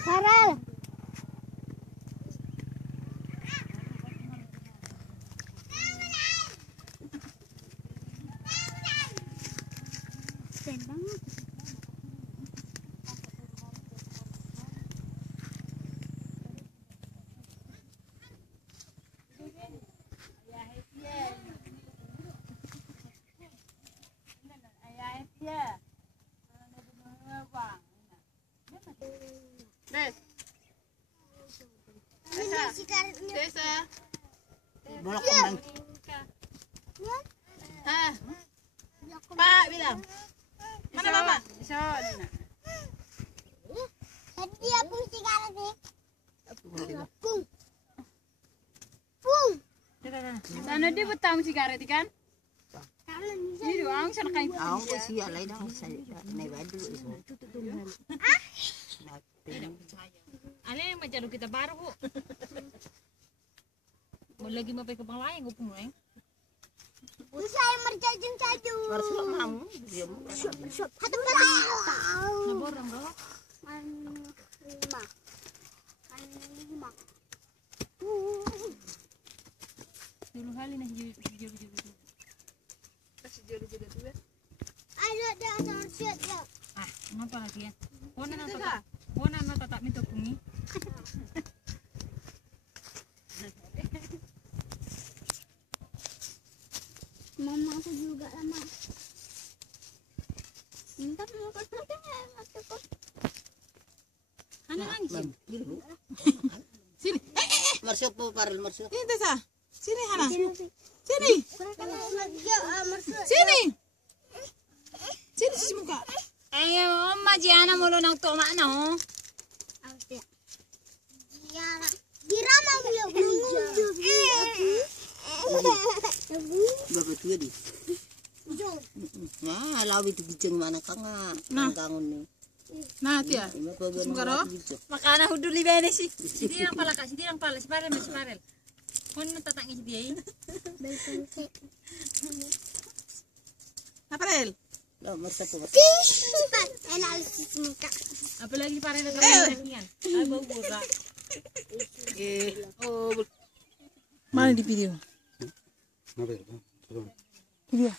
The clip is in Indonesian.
Farel. Bolak kembang. Pak bilang. Mana Bapak? Tadi aku sigaret nih. Pung. Pung. Sana dia betang sigaret kan? Ini doang sana kain. Aku kok siya lay dah saya naik baju itu. Ale yang macam kita baru kok. Mau lagi mau pakai kepala yang gopung lain. Usai merjajin saja. Harus mamu. Satu kali. Nabor orang berapa? Lima. Dulu kali nih jauh. Ada sorset ya. Ah, ngapa lagi ya? Wana nata tak minta kungi. Mama aku juga lama. Minta mau kerja aku. Hana nangis. Sini. Marsuk po paril marsuk. Ini Tessa. Sini Hana. Sini. Sini. Sini. Sini sisi muka. Ayo, Mama Jiana mulu nang to mana ho? Ya, dirama beliau Bapak tua di. Nah, lawi itu gijeng mana kanga. Kangun ni. Nah, tia. Muka roh. Makana hudu li bene sih. Sidi nang pala kasih nang pala separel mas separel. Kon tatak ngisi dia. Apa Rel? Lah marsuk po. cepat analisis muka. Apalagi parel na kakian. Ay bau bola. Mana di video? Video.